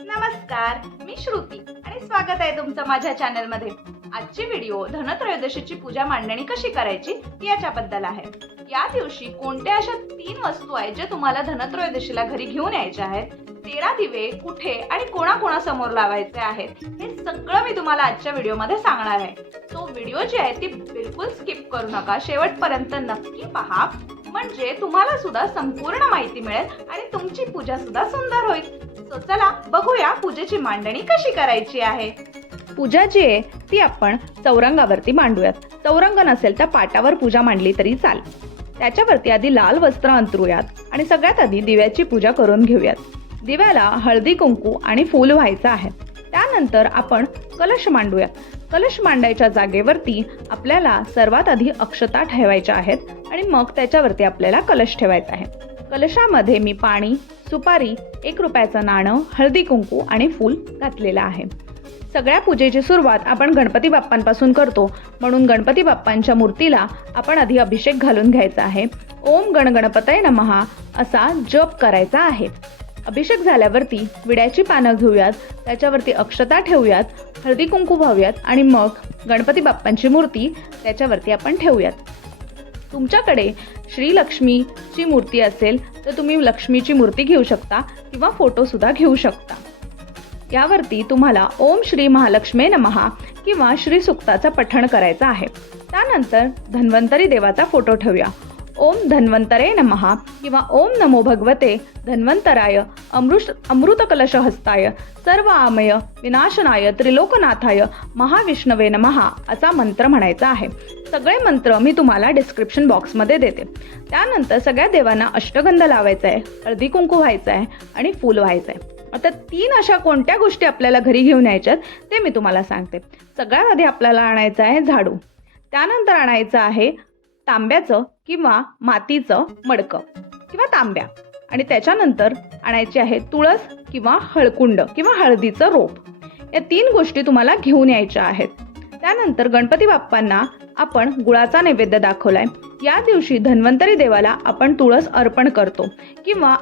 नमस्कार, मी श्रुती आणि स्वागत आहे तुमचं माझ्या चॅनल मध्ये। आजची व्हिडिओ धनत्रयोदशीची पूजा मांडणी कशी करायची याच्याबद्दल आहे। या दिवशी कोणत्या अशा 3 वस्तू आहेत जे तुम्हाला धनत्रयोदशीला घरी घेऊन यायच्या आहेत, 13 दिवे कुठे आणि कोणाकोणासमोर लावायचे आहेत, हे सगळं मी तुम्हाला आजच्या व्हिडिओमध्ये सांगणार आहे। तो व्हिडिओ जी आहे ती बिलकुल स्किप करू नका, शेवटपर्यंत नक्की पहा, म्हणजे तुम्हाला सुद्धा संपूर्ण माहिती मिळेल आणि तुमची पूजा सुद्धा सुंदर होईल। सो चला बघूया पूजेची मांडणी कशी करायची आहे। पूजा जी आहे ती आपण चौरंगावरती मांडूयात। चौरंग नसेल तर पाटावर पूजा मांडली तरी चालेल। त्याच्यावरती आधी लाल वस्त्र अंतरूयात आणि सगळ्यात आधी दिव्याची पूजा करून घेऊयात। दिव्याला हळदी कुंकू आणि फूल व्हायचं आहे। त्यानंतर आपण कलश मांडूयात। कलश मांडायच्या जागेवरती आपल्याला सर्वात आधी अक्षता ठेवायच्या आहेत आणि मग त्याच्यावरती आपल्याला कलश ठेवायचा आहे। कलशामध्ये मी पाणी, सुपारी, 1 रुपयाचं नाणं, हळदी कुंकू आणि फूल घातलेलं आहे। सगळ्या पूजेची सुरुवात आपण गणपती बाप्पांपासून करतो, म्हणून गणपती बाप्पांच्या मूर्तीला आपण आधी अभिषेक घालून घ्यायचा आहे। ओम गण गणपतये नमः असा जप करायचा आहे। अभिषेक झाल्यावरती विड्याची पानं घेऊयात, त्याच्यावरती अक्षता ठेवूयात, हळदी कुंकू वाहूयात आणि मग गणपती बाप्पांची मूर्ती त्याच्यावरती आपण ठेवूयात। तुमच्याकडे श्री लक्ष्मीची मूर्ती असेल तर तुम्ही लक्ष्मीची मूर्ती घेऊ शकता किंवा फोटो सुद्धा घेऊ शकता। यावरती तुम्हाला ओम श्री महालक्ष्मी नमः किंवा श्री सुक्ताचं पठण करायचं आहे। त्यानंतर धन्वंतरी देवाचा फोटो ठेवूया। ओम धन्वंतरे नमः किंवा ओम नमो भगवते धन्वंतराय अमृत कलश हस्ताय सर्व आमय विनाशनाय त्रिलोकनाथाय महाविष्णवे नमः असा मंत्र म्हणायचा आहे। सगळे मंत्र मी तुम्हाला डिस्क्रिप्शन बॉक्समध्ये देते। त्यानंतर सगळ्या देवांना अष्टगंध लावायचा आहे, हळदी कुंकू व्हायचं आहे आणि फूल व्हायचं आहे। आता 3 अशा कोणत्या गोष्टी आपल्याला घरी घेऊन यायच्यात ते मी तुम्हाला सांगते। सगळ्यात आधी आपल्याला आणायचं आहे झाडू, त्यानंतर आणायचं आहे तांब्याचं किंवा मातीचं मडकं किंवा तांब्या, आणि त्याच्यानंतर आणायची आहे तुळस किंवा हळकुंड किंवा हळदीचं रोप। या 3 गोष्टी तुम्हाला घेऊन यायच्या आहेत। त्यानंतर गणपती बाप्पांना आपण गुळाचा नैवेद्य दाखवलाय। या दिवशी धन्वंतरी देवाला आपण तुळस अर्पण करतो किंवा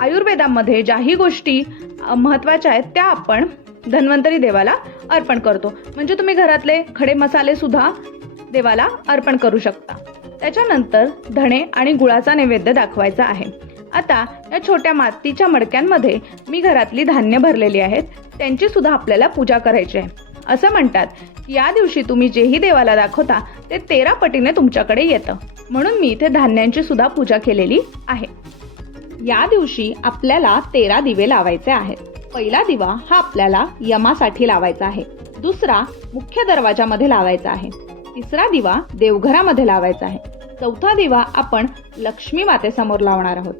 आयुर्वेदामध्ये ज्याही गोष्टी महत्त्वाच्या आहेत त्या आपण धन्वंतरी देवाला अर्पण करतो, म्हणजे तुम्ही घरातले खडे मसाले सुद्धा देवाला अर्पण करू शकता। त्याच्यानंतर धणे आणि गुळाचा नैवेद्य दाखवायचा आहे। आता या छोट्या मातीच्या मडक्यांमध्ये मी घरातली धान्य भरलेली आहेत, त्यांची सुद्धा आपल्याला पूजा करायची आहे। असं म्हणतात की या दिवशी तुम्ही जेही देवाला दाखवता ते 13 पटीने तुमच्याकडे येतं, म्हणून मी इथे धान्यांची सुद्धा पूजा केलेली आहे। या दिवशी आपल्याला 13 दिवे लावायचे आहेत। पहिला दिवा हा आपल्याला यमासाठी लावायचा आहे, दुसरा मुख्य दरवाजामध्ये लावायचा आहे, तिसरा दिवा देवघरामध्ये लावायचा आहे, चौथा दिवा आपण लक्ष्मी मातेसमोर लावणार आहोत,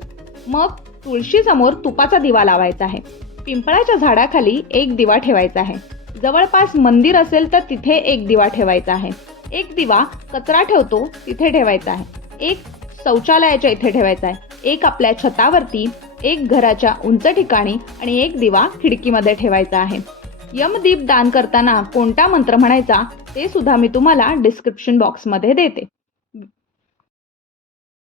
मग तुळशी समोर तुपाचा दिवा लावायचा आहे, पिंपळाच्या झाडाखाली 1 दिवा ठेवायचा आहे, जवळपास मंदिर असेल तर तिथे 1 दिवा ठेवायचा आहे, 1 दिवा कचरा ठेवतो तिथे ठेवायचा आहे, 1 शौचालयाच्या इथे ठेवायचा आहे, 1 आपल्या छतावरती, 1 घराच्या उंच ठिकाणी आणि 1 दिवा खिडकीमध्ये ठेवायचा आहे। यमदीप दान करताना कोणता मंत्र म्हणायचा ते सुद्धा मी तुम्हाला डिस्क्रिप्शन बॉक्समध्ये देते।